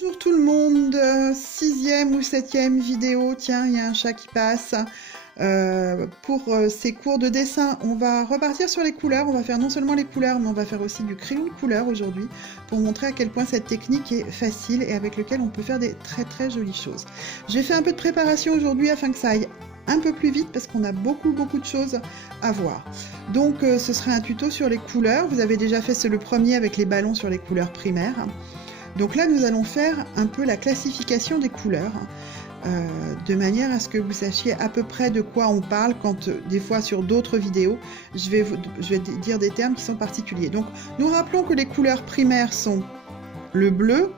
Bonjour tout le monde, sixième ou septième vidéo, tiens, il y a un chat qui passe. Pour ces cours de dessin, on va repartir sur les couleurs, on va faire non seulement les couleurs, mais on va faire aussi du crayon de couleur aujourd'hui, pour montrer à quel point cette technique est facile et avec lequel on peut faire des très jolies choses. J'ai fait un peu de préparation aujourd'hui afin que ça aille un peu plus vite parce qu'on a beaucoup de choses à voir. Donc ce sera un tuto sur les couleurs, vous avez déjà fait le premier avec les ballons sur les couleurs primaires. Donc là, nous allons faire un peu la classification des couleurs, de manière à ce que vous sachiez à peu près de quoi on parle quand, des fois, sur d'autres vidéos, je vais dire des termes qui sont particuliers. Donc, nous rappelons que les couleurs primaires sont le bleu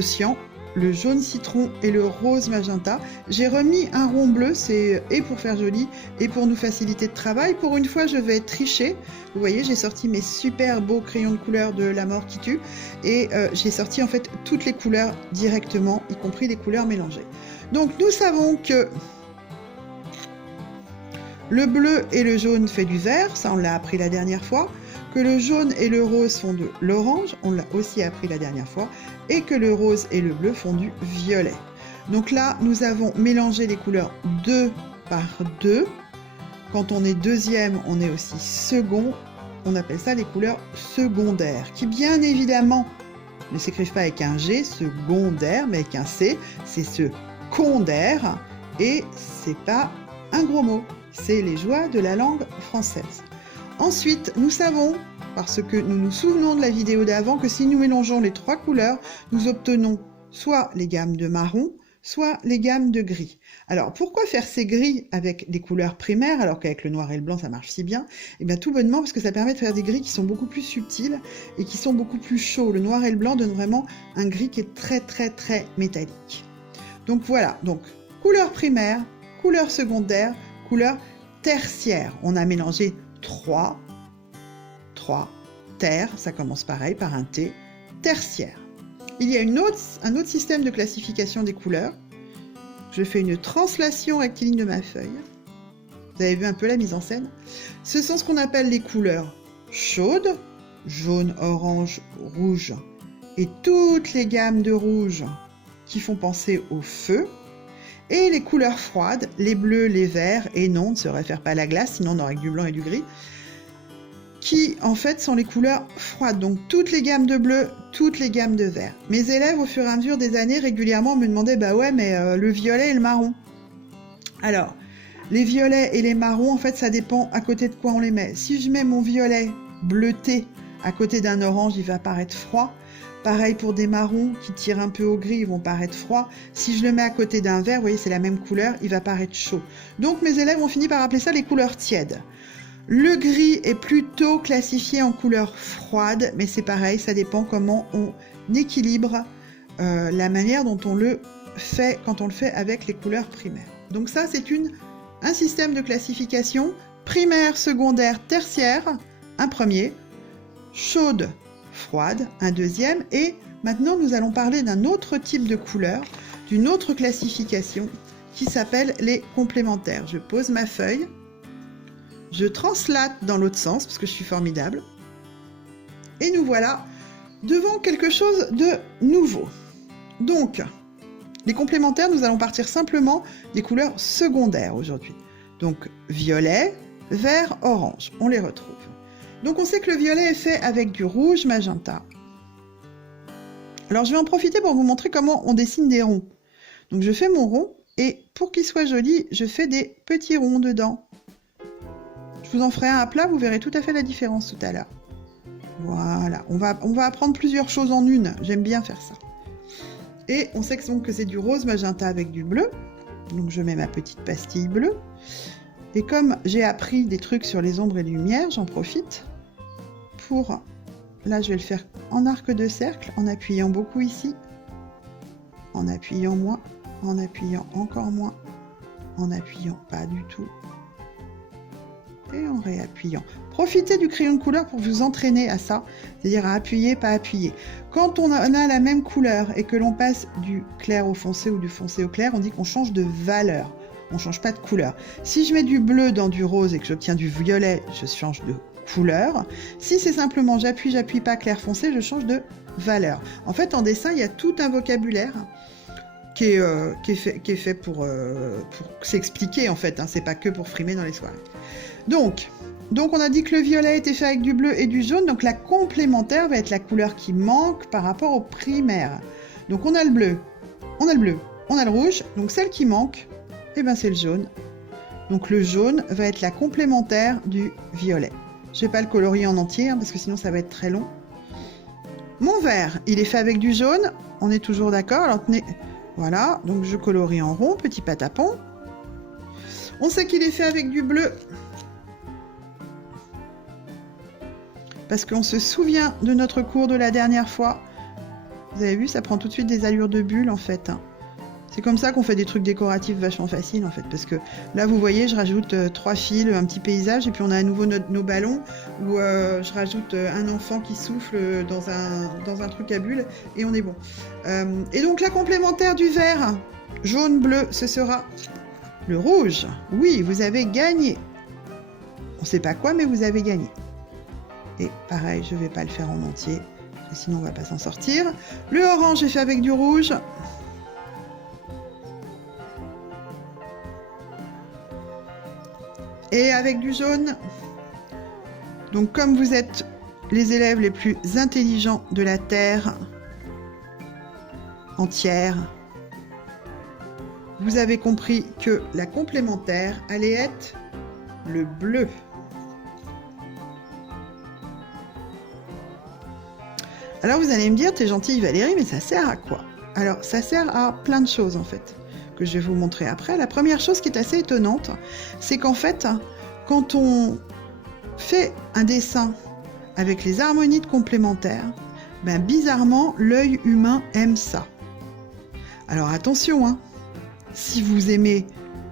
cyan, le jaune citron et le rose magenta. J'ai remis un rond bleu, c'est et pour faire joli et pour nous faciliter de travail. Pour une fois, je vais tricher. Vous voyez, j'ai sorti mes super beaux crayons de couleur de La Mort qui tue et j'ai sorti en fait toutes les couleurs directement, y compris les couleurs mélangées. Donc nous savons que le bleu et le jaune fait du vert, ça on l'a appris la dernière fois, que le jaune et le rose font de l'orange, on l'a aussi appris la dernière fois, et que le rose et le bleu font du violet. Donc là, nous avons mélangé les couleurs 2 par 2. Quand on est deuxième, on est aussi second. On appelle ça les couleurs secondaires, qui bien évidemment ne s'écrivent pas avec un G, secondaire, mais avec un C. C'est secondaire, et c'est pas un gros mot. C'est les joies de la langue française. Ensuite, nous savons, parce que nous nous souvenons de la vidéo d'avant, que si nous mélangeons les trois couleurs, nous obtenons soit les gammes de marron, soit les gammes de gris. Alors, pourquoi faire ces gris avec les couleurs primaires, alors qu'avec le noir et le blanc, ça marche si bien? Eh bien, tout bonnement, parce que ça permet de faire des gris qui sont beaucoup plus subtils et qui sont beaucoup plus chauds. Le noir et le blanc donnent vraiment un gris qui est très métallique. Donc voilà, donc couleur primaire, couleur secondaire, couleur tertiaire. On a mélangé 3, terre, ça commence pareil par un T, tertiaire. Il y a un autre système de classification des couleurs. Je fais une translation rectiligne de ma feuille. Vous avez vu un peu la mise en scène. Ce sont ce qu'on appelle les couleurs chaudes, jaune, orange, rouge, et toutes les gammes de rouge qui font penser au feu. Et les couleurs froides, les bleus, les verts, et non, on ne se réfère pas à la glace, sinon on aurait que du blanc et du gris, qui en fait sont les couleurs froides. Donc toutes les gammes de bleu, toutes les gammes de vert. Mes élèves, au fur et à mesure des années, régulièrement me demandaient, bah ouais, mais le violet et le marron. Alors, les violets et les marrons, en fait, ça dépend à côté de quoi on les met. Si je mets mon violet bleuté à côté d'un orange, il va paraître froid. Pareil pour des marrons qui tirent un peu au gris, ils vont paraître froids. Si je le mets à côté d'un vert, vous voyez, c'est la même couleur, il va paraître chaud. Donc mes élèves ont fini par appeler ça les couleurs tièdes. Le gris est plutôt classifié en couleur froide, mais c'est pareil, ça dépend comment on équilibre la manière dont on le fait quand on le fait avec les couleurs primaires. Donc ça, c'est un système de classification primaire, secondaire, tertiaire, un premier, chaude, froide, un deuxième, et maintenant nous allons parler d'un autre type de couleur, d'une autre classification qui s'appelle les complémentaires. Je pose ma feuille, je translate dans l'autre sens parce que je suis formidable, et nous voilà devant quelque chose de nouveau. Donc, les complémentaires, nous allons partir simplement des couleurs secondaires aujourd'hui. Donc, violet, vert, orange, on les retrouve. Donc on sait que le violet est fait avec du rouge magenta. Alors je vais en profiter pour vous montrer comment on dessine des ronds. Donc je fais mon rond et pour qu'il soit joli, je fais des petits ronds dedans. Je vous en ferai un à plat, vous verrez tout à fait la différence tout à l'heure. Voilà, on va apprendre plusieurs choses en une, j'aime bien faire ça. Et on sait que c'est du rose magenta avec du bleu. Donc je mets ma petite pastille bleue. Et comme j'ai appris des trucs sur les ombres et les lumières, j'en profite pour... Là, je vais le faire en arc de cercle, en appuyant beaucoup ici, en appuyant moins, en appuyant encore moins, en appuyant pas du tout, et en réappuyant. Profitez du crayon de couleur pour vous entraîner à ça, c'est-à-dire à appuyer, pas appuyer. Quand on a la même couleur et que l'on passe du clair au foncé ou du foncé au clair, on dit qu'on change de valeur. On ne change pas de couleur. Si je mets du bleu dans du rose et que j'obtiens du violet, je change de couleur. Si c'est simplement j'appuie pas, clair foncé, je change de valeur. En fait, en dessin, il y a tout un vocabulaire qui est fait pour s'expliquer, en fait. Hein. C'est pas que pour frimer dans les soirées. Donc, on a dit que le violet était fait avec du bleu et du jaune. Donc, la complémentaire va être la couleur qui manque par rapport au primaire. Donc, on a le bleu, on a le rouge. Donc, celle qui manque, eh ben, c'est le jaune. Donc, le jaune va être la complémentaire du violet. Je vais pas le colorier en entier, hein, parce que sinon, ça va être très long. Mon vert, il est fait avec du jaune. On est toujours d'accord. Alors, tenez... Voilà, donc je colorie en rond, petit patapon. On sait qu'il est fait avec du bleu. Parce qu'on se souvient de notre cours de la dernière fois. Vous avez vu, ça prend tout de suite des allures de bulles, en fait. C'est comme ça qu'on fait des trucs décoratifs vachement faciles, en fait. Parce que là, vous voyez, je rajoute 3 fils, un petit paysage, et puis on a à nouveau nos ballons, où je rajoute un enfant qui souffle dans un truc à bulles, et on est bon. Et donc, la complémentaire du vert, jaune, bleu, ce sera le rouge. Oui, vous avez gagné. On ne sait pas quoi, mais vous avez gagné. Et pareil, je ne vais pas le faire en entier, parce que sinon on ne va pas s'en sortir. Le orange est fait avec du rouge. Et avec du jaune. Donc comme vous êtes les élèves les plus intelligents de la Terre entière, vous avez compris que la complémentaire allait être le bleu. Alors vous allez me dire, t'es gentille Valérie, mais ça sert à quoi? Alors ça sert à plein de choses en fait, que je vais vous montrer après. La première chose qui est assez étonnante, c'est qu'en fait, quand on fait un dessin avec les harmonies de complémentaires, ben bizarrement, l'œil humain aime ça. Alors attention, hein, si vous aimez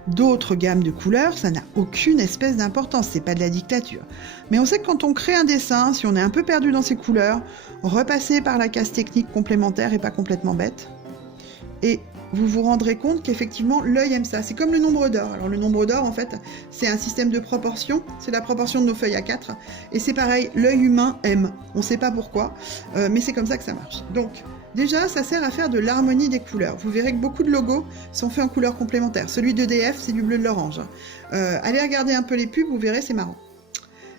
d'autres gammes de couleurs, ça n'a aucune espèce d'importance, c'est pas de la dictature. Mais on sait que quand on crée un dessin, si on est un peu perdu dans ses couleurs, repassez par la case technique complémentaire est pas complètement bête. Et vous vous rendrez compte qu'effectivement, l'œil aime ça. C'est comme le nombre d'or. Alors le nombre d'or, en fait, c'est un système de proportion. C'est la proportion de nos feuilles à 4. Et c'est pareil, l'œil humain aime. On ne sait pas pourquoi, mais c'est comme ça que ça marche. Donc, déjà, ça sert à faire de l'harmonie des couleurs. Vous verrez que beaucoup de logos sont faits en couleurs complémentaires. Celui d'EDF, c'est du bleu de l'orange. Allez regarder un peu les pubs, vous verrez, c'est marrant.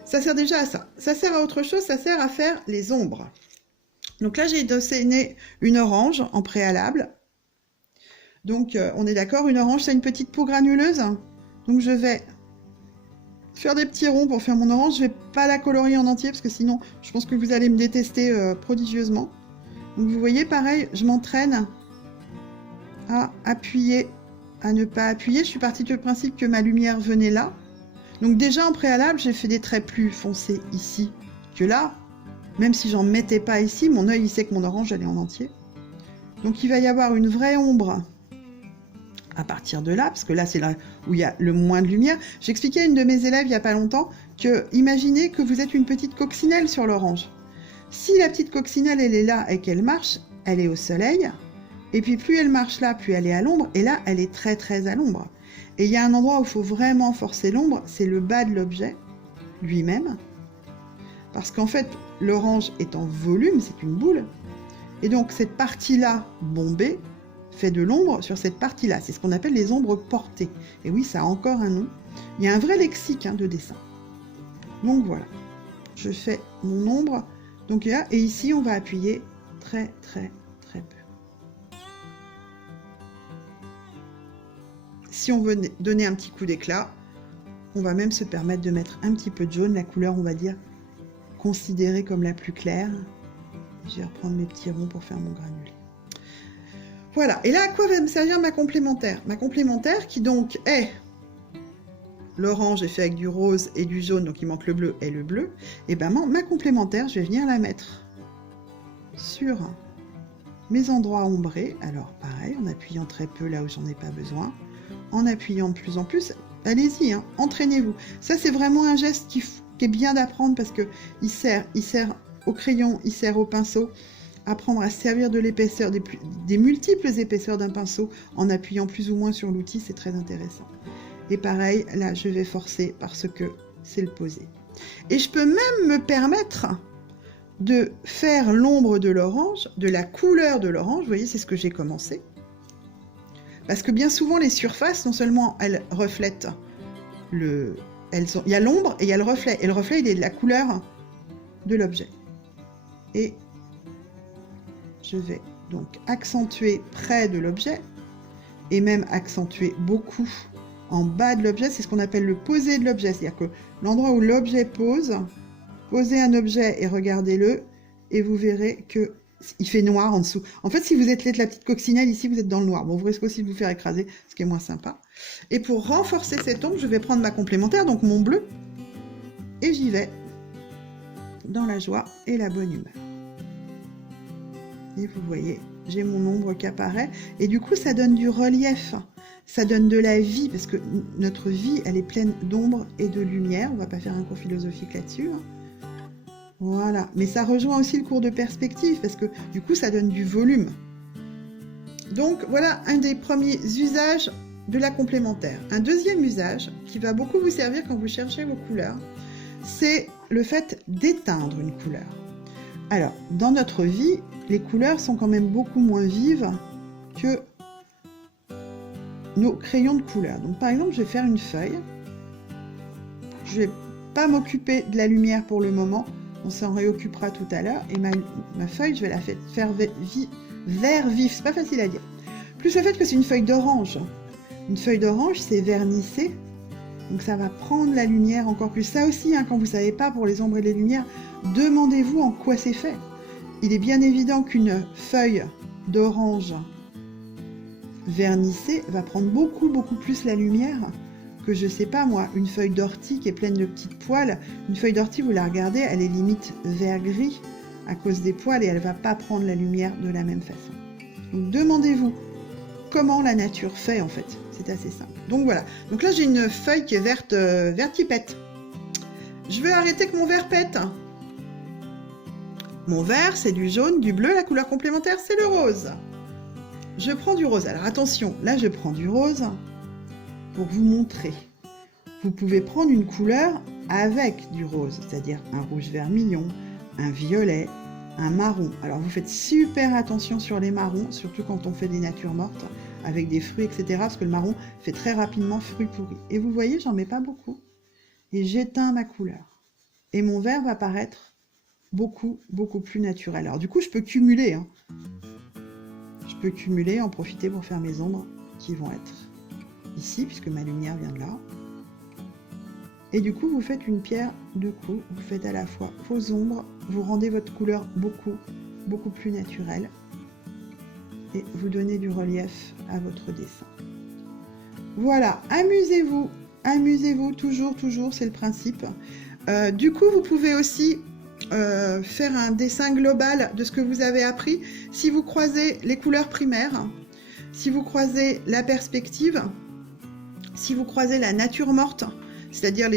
Ça sert déjà à ça. Ça sert à autre chose, ça sert à faire les ombres. Donc là, j'ai dessiné une orange en préalable. Donc, on est d'accord, une orange, c'est une petite peau granuleuse. Donc, je vais faire des petits ronds pour faire mon orange. Je ne vais pas la colorier en entier, parce que sinon, je pense que vous allez me détester prodigieusement. Donc, vous voyez, pareil, je m'entraîne à appuyer, à ne pas appuyer. Je suis partie du principe que ma lumière venait là. Donc, déjà, en préalable, j'ai fait des traits plus foncés ici que là. Même si j'en mettais pas ici, mon œil, il sait que mon orange, elle est en entier. Donc, il va y avoir une vraie ombre à partir de là, parce que là, c'est là où il y a le moins de lumière. J'expliquais à une de mes élèves il n'y a pas longtemps que, imaginez que vous êtes une petite coccinelle sur l'orange. Si la petite coccinelle, elle est là et qu'elle marche, elle est au soleil, et puis plus elle marche là, plus elle est à l'ombre, et là, elle est très très à l'ombre. Et il y a un endroit où il faut vraiment forcer l'ombre, c'est le bas de l'objet lui-même, parce qu'en fait, l'orange est en volume, c'est une boule, et donc cette partie-là, bombée, fait de l'ombre sur cette partie-là. C'est ce qu'on appelle les ombres portées. Et oui, ça a encore un nom. Il y a un vrai lexique de dessin. Donc voilà. Je fais mon ombre. Donc là, et ici, on va appuyer très, très, très peu. Si on veut donner un petit coup d'éclat, on va même se permettre de mettre un petit peu de jaune, la couleur, on va dire, considérée comme la plus claire. Je vais reprendre mes petits ronds pour faire mon granulé. Voilà, et là, à quoi va me servir ma complémentaire? Ma complémentaire qui donc est... L'orange est fait avec du rose et du jaune, donc il manque le bleu et le bleu. Et bien ma complémentaire, je vais venir la mettre sur mes endroits ombrés. Alors pareil, en appuyant très peu là où j'en ai pas besoin. En appuyant de plus en plus. Allez-y, entraînez-vous. Ça, c'est vraiment un geste qui est bien d'apprendre parce qu'il sert au crayon, il sert au pinceau. Apprendre à servir de l'épaisseur, des multiples épaisseurs d'un pinceau en appuyant plus ou moins sur l'outil, c'est très intéressant. Et pareil, là, je vais forcer parce que c'est le posé. Et je peux même me permettre de faire l'ombre de l'orange, de la couleur de l'orange. Vous voyez, c'est ce que j'ai commencé. Parce que bien souvent, les surfaces, non seulement elles reflètent il y a l'ombre et il y a le reflet. Et le reflet, il est de la couleur de l'objet. Et je vais donc accentuer près de l'objet et même accentuer beaucoup en bas de l'objet. C'est ce qu'on appelle le poser de l'objet. C'est-à-dire que l'endroit où l'objet pose, posez un objet et regardez-le et vous verrez que il fait noir en dessous. En fait, si vous êtes la petite coccinelle ici, vous êtes dans le noir. Bon, vous risquez aussi de vous faire écraser, ce qui est moins sympa. Et pour renforcer cette ombre, je vais prendre ma complémentaire, donc mon bleu, et j'y vais dans la joie et la bonne humeur. Et vous voyez, j'ai mon ombre qui apparaît, et du coup, ça donne du relief, ça donne de la vie, parce que notre vie, elle est pleine d'ombre et de lumière. On va pas faire un cours philosophique là-dessus, hein. Voilà, mais ça rejoint aussi le cours de perspective, parce que du coup, ça donne du volume. Donc, voilà un des premiers usages de la complémentaire. Un deuxième usage, qui va beaucoup vous servir quand vous cherchez vos couleurs, c'est le fait d'éteindre une couleur. Alors, dans notre vie, les couleurs sont quand même beaucoup moins vives que nos crayons de couleur. Donc, par exemple, je vais faire une feuille. Je ne vais pas m'occuper de la lumière pour le moment. On s'en réoccupera tout à l'heure. Et ma feuille, je vais la faire vert vif. C'est pas facile à dire. Plus le fait que c'est une feuille d'orange. Une feuille d'orange, c'est vernissé. Donc ça va prendre la lumière encore plus. Ça aussi, hein, quand vous ne savez pas pour les ombres et les lumières, demandez-vous en quoi c'est fait. Il est bien évident qu'une feuille d'orange vernissée va prendre beaucoup plus la lumière que, je sais pas moi, une feuille d'ortie qui est pleine de petites poils. Une feuille d'ortie, vous la regardez, elle est limite vert-gris à cause des poils et elle va pas prendre la lumière de la même façon. Donc demandez-vous comment la nature fait en fait. C'est assez simple. Donc voilà. Donc là j'ai une feuille qui est verte qui pète. Je vais arrêter que mon vert pète. Mon vert c'est du jaune, du bleu, la couleur complémentaire c'est le rose. Je prends du rose. Alors attention, là je prends du rose pour vous montrer. Vous pouvez prendre une couleur avec du rose, c'est-à-dire un rouge vermillon, un violet, un marron. Alors vous faites super attention sur les marrons, surtout quand on fait des natures mortes, avec des fruits, etc. Parce que le marron fait très rapidement fruits pourris. Et vous voyez, j'en mets pas beaucoup. Et j'éteins ma couleur. Et mon vert va paraître beaucoup plus naturel. Alors du coup, je peux cumuler. Hein. Je peux cumuler, en profiter pour faire mes ombres qui vont être ici, puisque ma lumière vient de là. Et du coup, vous faites une pierre deux coups. Vous faites à la fois vos ombres, vous rendez votre couleur beaucoup plus naturelle. Et vous donnez du relief à votre dessin. Voilà, amusez-vous, toujours, c'est le principe. Du coup, vous pouvez aussi faire un dessin global de ce que vous avez appris. Si vous croisez les couleurs primaires, si vous croisez la perspective, si vous croisez la nature morte, c'est-à-dire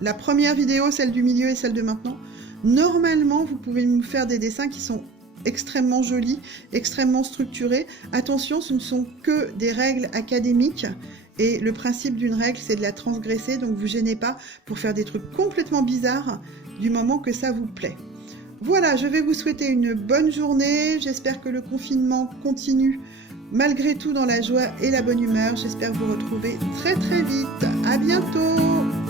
la première vidéo, celle du milieu et celle de maintenant, normalement, vous pouvez nous faire des dessins qui sont extrêmement jolis, extrêmement structurés. Attention, ce ne sont que des règles académiques et le principe d'une règle, c'est de la transgresser, donc vous gênez pas pour faire des trucs complètement bizarres du moment que ça vous plaît. Voilà, je vais vous souhaiter une bonne journée. J'espère que le confinement continue malgré tout dans la joie et la bonne humeur. J'espère vous retrouver très vite. À bientôt.